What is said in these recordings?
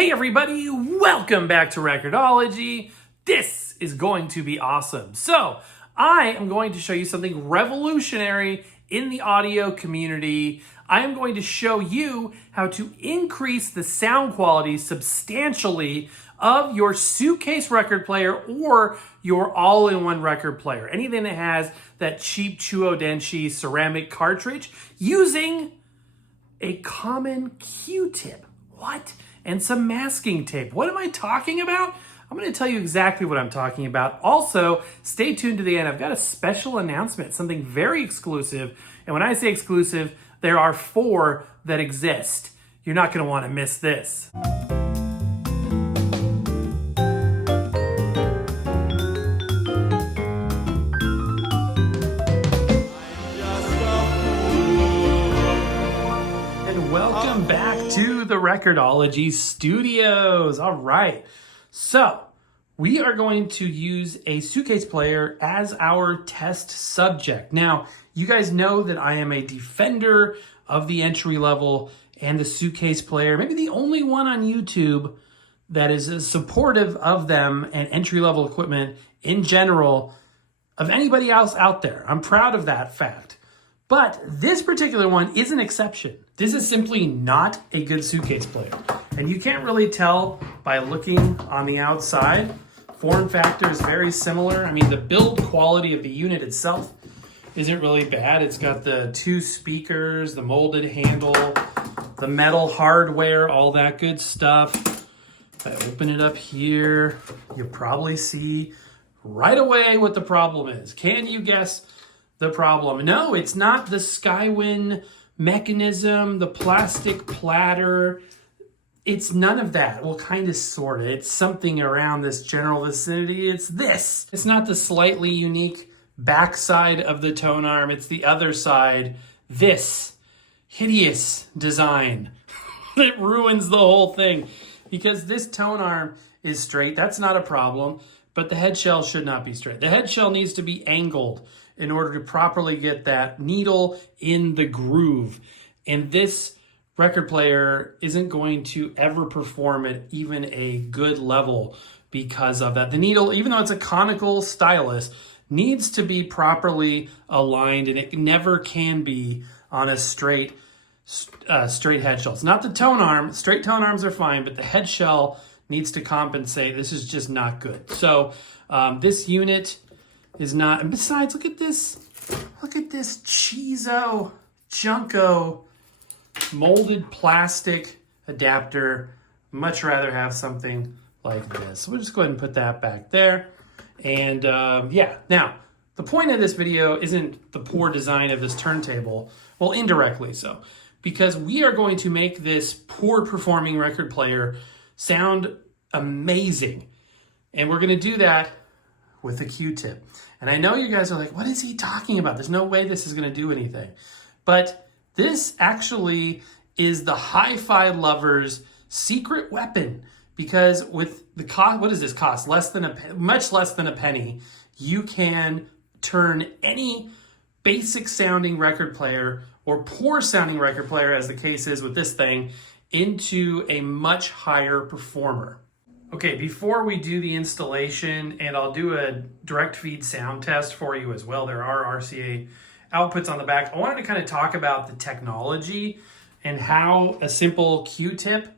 Hey everybody, welcome back to Record-ology. This is going to be awesome. So, I am going to show you something revolutionary in the audio community. I am going to show you how to increase the sound quality substantially of your suitcase record player or your all-in-one record player. Anything that has that cheap Chuo-Denshi ceramic cartridge using a common Q-tip. What? And some masking tape. What am I talking about? I'm going to tell you exactly what I'm talking about. Also, stay tuned to the end. I've got a special announcement, something very exclusive. And when I say exclusive, there are 4 that exist. You're not going to want to miss this. Welcome back to the Record-ology studios. All right, so we are going to use a suitcase player as our test subject. Now, you guys know that I am a defender of the entry level and the suitcase player, maybe the only one on YouTube that is supportive of them and entry level equipment in general of anybody else out there. I'm proud of that fact. But this particular one is an exception. This is simply not a good suitcase player. And you can't really tell by looking on the outside. Form factor is very similar. I mean, the build quality of the unit itself isn't really bad. It's got the 2 speakers, the molded handle, the metal hardware, all that good stuff. If I open it up here, you'll probably see right away what the problem is. Can you guess the problem? No, it's not the Skywin mechanism, the plastic platter. It's none of that. Well, kind of, sort of. It's something around this general vicinity. It's this. It's not the slightly unique backside of the tone arm. It's the other side. This hideous design that ruins the whole thing. Because this tone arm is straight. That's not a problem. But the head shell should not be straight. The head shell needs to be angled in order to properly get that needle in the groove. And this record player isn't going to ever perform at even a good level because of that. The needle, even though it's a conical stylus, needs to be properly aligned, and it never can be on a straight head shell. It's not the tone arm. Straight tone arms are fine, but the head shell needs to compensate. This is just not good. So this unit is not, and besides, look at this cheeso, junko, molded plastic adapter. Much rather have something like this. So we'll just go ahead and put that back there. And yeah, now, the point of this video isn't the poor design of this turntable, well, indirectly so, because we are going to make this poor performing record player sound amazing. And we're gonna do that with a Q-tip. And I know you guys are like, what is he talking about? There's no way this is gonna do anything. But this actually is the hi-fi lover's secret weapon, because with the cost, what does this cost? Much less than a penny. You can turn any basic sounding record player or poor sounding record player, as the case is with this thing, into a much higher performer. Okay, before we do the installation, and I'll do a direct feed sound test for you as well. There are RCA outputs on the back. I wanted to kind of talk about the technology and how a simple Q-tip,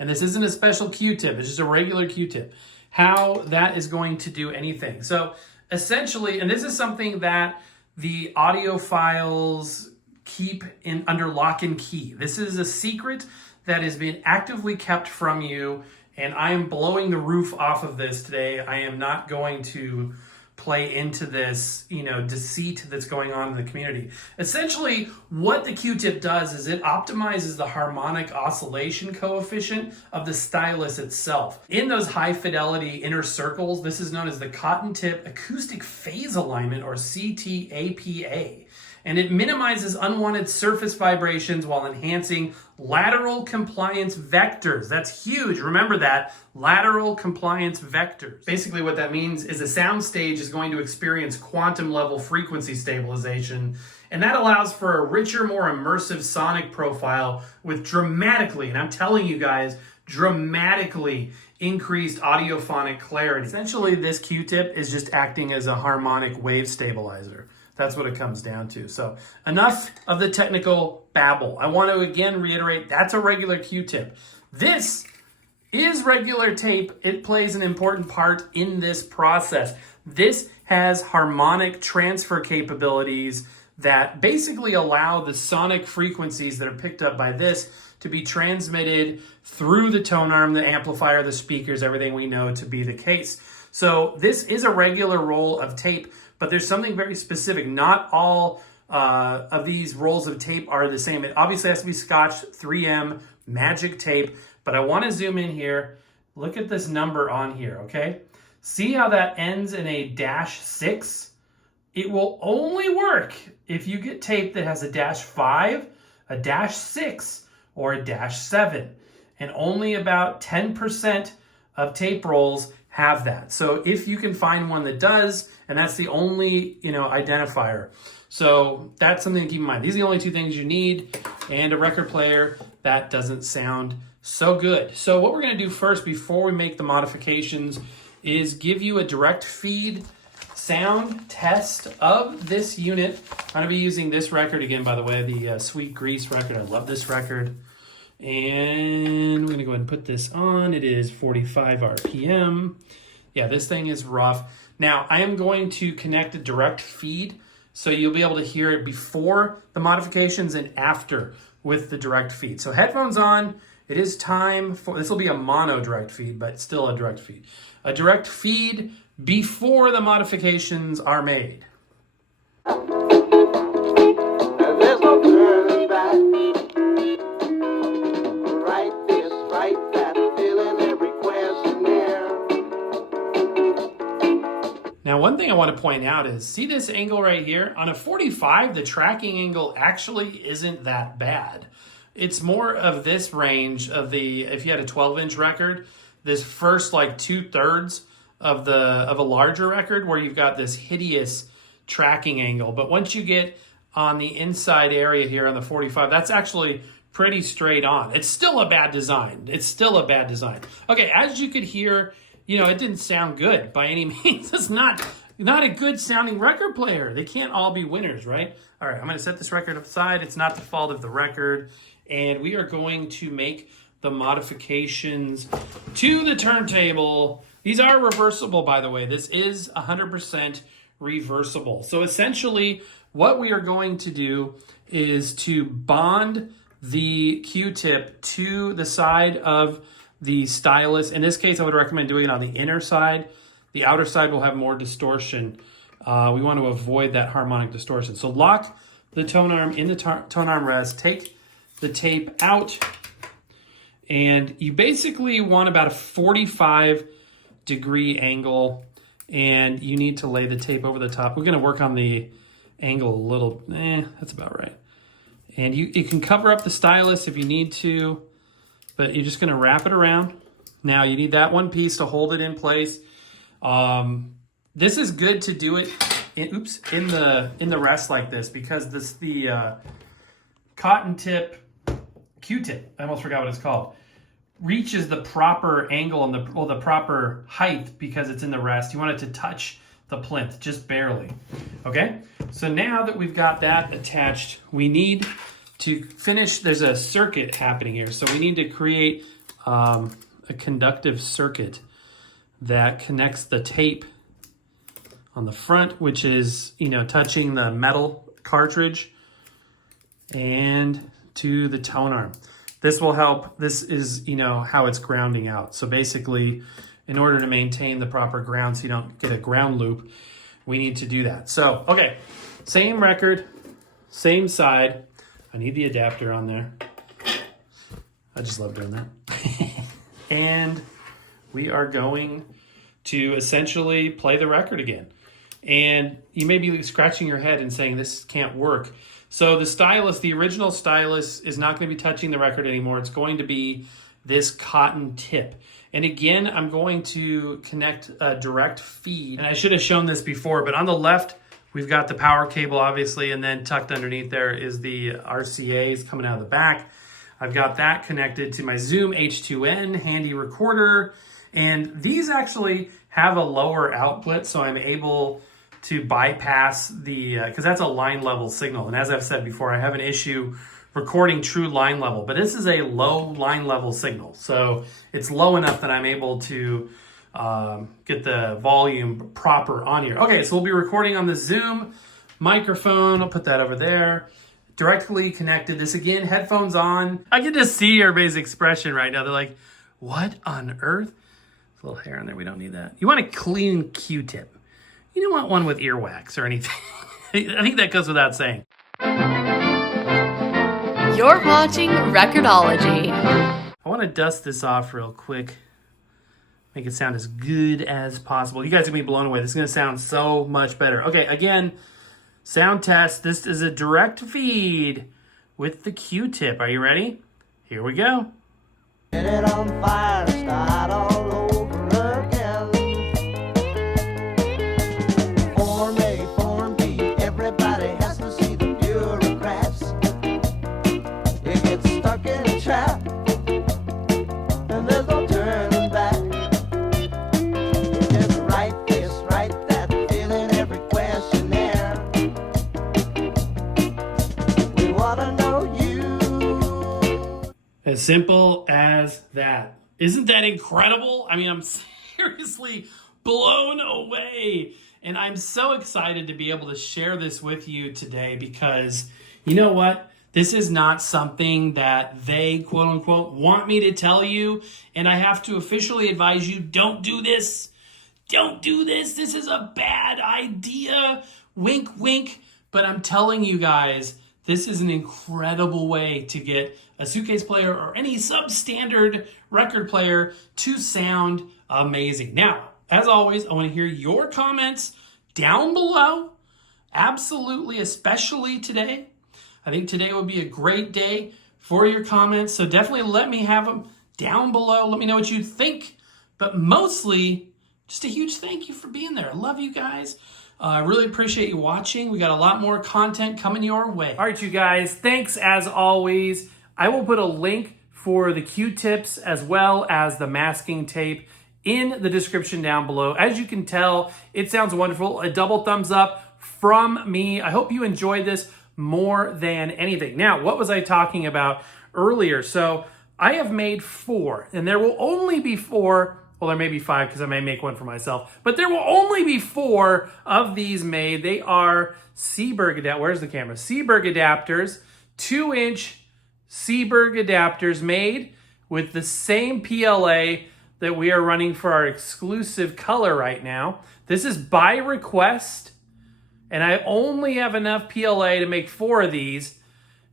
and this isn't a special Q-tip, it's just a regular Q-tip, how that is going to do anything. So essentially, and this is something that the audiophiles keep under lock and key. This is a secret that has been actively kept from you, and I am blowing the roof off of this today. I am not going to play into this, deceit that's going on in the community. Essentially, what the Q-tip does is it optimizes the harmonic oscillation coefficient of the stylus itself. In those high fidelity inner circles, this is known as the Cotton-Tip Acoustic Phase Alignment, or CTAPA. And it minimizes unwanted surface vibrations while enhancing lateral compliance vectors. That's huge. Remember that. Lateral compliance vectors. Basically what that means is a soundstage is going to experience quantum level frequency stabilization, and that allows for a richer, more immersive sonic profile with dramatically, and I'm telling you guys, dramatically increased audiophonic clarity. Essentially, this Q-tip is just acting as a harmonic wave stabilizer. That's what it comes down to. So enough of the technical babble. I want to again reiterate, that's a regular Q-tip. This is regular tape. It plays an important part in this process. This has harmonic transfer capabilities that basically allow the sonic frequencies that are picked up by this to be transmitted through the tone arm, the amplifier, the speakers, everything we know to be the case. So this is a regular roll of tape, but there's something very specific. Not all of these rolls of tape are the same. It obviously has to be Scotch 3M magic tape, but I want to zoom in here. Look at this number on here, okay? See how that ends in a -6? It will only work if you get tape that has a -5, a -6, or a -7. And only about 10% of tape rolls have that. So if you can find one that does, and that's the only, identifier. So that's something to keep in mind. These are the only two things you need, and a record player that doesn't sound so good. So what we're gonna do first before we make the modifications is give you a direct feed sound test of this unit. I'm gonna be using this record again, by the way, the Sweet Grease record. I love this record. And we're gonna go ahead and put this on. It is 45 RPM. Yeah, this thing is rough. Now, I am going to connect a direct feed, so you'll be able to hear it before the modifications and after with the direct feed. So headphones on, it is time for, this will be a mono direct feed, but still a direct feed. A direct feed before the modifications are made. There's no turning back. Right this, right that, feeling every questionnaire. Now, one thing I want to point out is, see this angle right here? On a 45, the tracking angle actually isn't that bad. It's more of this range of the, if you had a 12-inch record, this first like 2/3 of a larger record where you've got this hideous tracking angle. But once you get on the inside area here on the 45, that's actually pretty straight on. It's still a bad design. It's still a bad design. Okay, as you could hear, it didn't sound good by any means. It's not a good sounding record player. They can't all be winners, right? All right, I'm gonna set this record aside. It's not the fault of the record. And we are going to make the modifications to the turntable. These are reversible, by the way. This is 100% reversible. So essentially, what we are going to do is to bond the Q-tip to the side of the stylus. In this case, I would recommend doing it on the inner side. The outer side will have more distortion. We want to avoid that harmonic distortion. So lock the tone arm in the tone arm rest, take the tape out, and you basically want about a 45-degree angle, and you need to lay the tape over the top. We're going to work on the angle a little. That's about right. And you can cover up the stylus if you need to, but you're just going to wrap it around. Now you need that one piece to hold it in place. This is good to do it in the rest like this, because the Cotton-Tip Q-tip, I almost forgot what it's called, reaches the proper angle and the proper height because it's in the rest. You want it to touch the plinth, just barely. Okay, so now that we've got that attached, we need to finish. There's a circuit happening here, so we need to create a conductive circuit that connects the tape on the front, which is touching the metal cartridge, and to the tone arm. This will help. This is, how it's grounding out. So basically, in order to maintain the proper ground so you don't get a ground loop, we need to do that. So, okay, same record, same side. I need the adapter on there. I just love doing that. And we are going to essentially play the record again. And you may be scratching your head and saying, this can't work. So the stylus, the original stylus, is not going to be touching the record anymore. It's going to be this Cotton-Tip. And again, I'm going to connect a direct feed. And I should have shown this before, but on the left, we've got the power cable, obviously, and then tucked underneath there is the RCAs coming out of the back. I've got that connected to my Zoom H2N handy recorder. And these actually have a lower output, so I'm able to bypass the, because that's a line level signal. And as I've said before, I have an issue recording true line level, but this is a low line level signal. So it's low enough that I'm able to get the volume proper on here. Okay, so we'll be recording on the Zoom microphone. I'll put that over there. Directly connected. This again, headphones on. I can just see everybody's expression right now. They're like, what on earth? There's a little hair on there. We don't need that. You want a clean Q-tip. You don't want one with earwax or anything. I think that goes without saying. You're watching Record-ology. I want to dust this off real quick. Make it sound as good as possible. You guys are going to be blown away. This is going to sound so much better. Okay, again, sound test. This is a direct feed with the Q-tip. Are you ready? Here we go. Get it on fire, start all over again. Form A, Form B, everybody has to see the bureaucrats. You get stuck in a trap, and there's no turning back. Just write this, write that, fill in every questionnaire. We wanna know you. As simple as that. Isn't that incredible? I mean, I'm seriously blown away. And I'm so excited to be able to share this with you today because you know what? This is not something that they, quote unquote, want me to tell you. And I have to officially advise you, don't do this. Don't do this. This is a bad idea. Wink, wink. But I'm telling you guys, this is an incredible way to get a suitcase player or any substandard record player to sound amazing. Now, as always, I want to hear your comments down below. Absolutely, especially today. I think today would be a great day for your comments. So definitely let me have them down below. Let me know what you think. But mostly, just a huge thank you for being there. I love you guys. I really appreciate you watching. We got a lot more content coming your way. All right, you guys, thanks as always. I will put a link for the Q-tips as well as the masking tape in the description down below. As you can tell, it sounds wonderful. A double thumbs up from me. I hope you enjoyed this more than anything. Now, what was I talking about earlier? So I have made 4, and there will only be 4. Well, there may be 5 because I may make one for myself, but there will only be 4 of these made. They are Seeburg adapters. Where's the camera? Seeburg adapters, 2-inch Seeburg adapters made with the same PLA that we are running for our exclusive color right now. This is by request, and I only have enough PLA to make 4 of these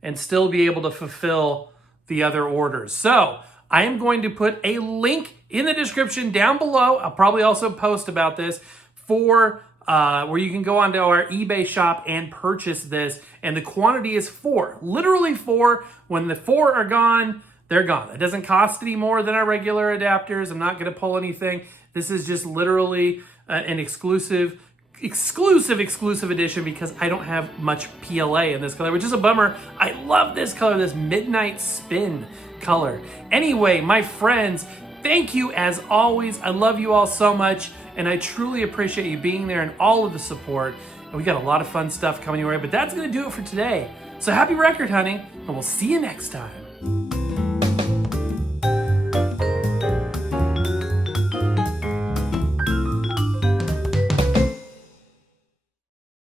and still be able to fulfill the other orders. So I am going to put a link in the description down below. I'll probably also post about this for where you can go onto our eBay shop and purchase this. And the quantity is 4, literally 4. When the 4 are gone, they're gone. It doesn't cost any more than our regular adapters. I'm not going to pull anything. This is just literally an exclusive edition because I don't have much PLA in this color, which is a bummer. I love this color, this midnight spin color. Anyway, my friends, thank you as always. I love you all so much, and I truly appreciate you being there and all of the support. And we got a lot of fun stuff coming your way, but that's going to do it for today. So happy record hunting, and we'll see you next time.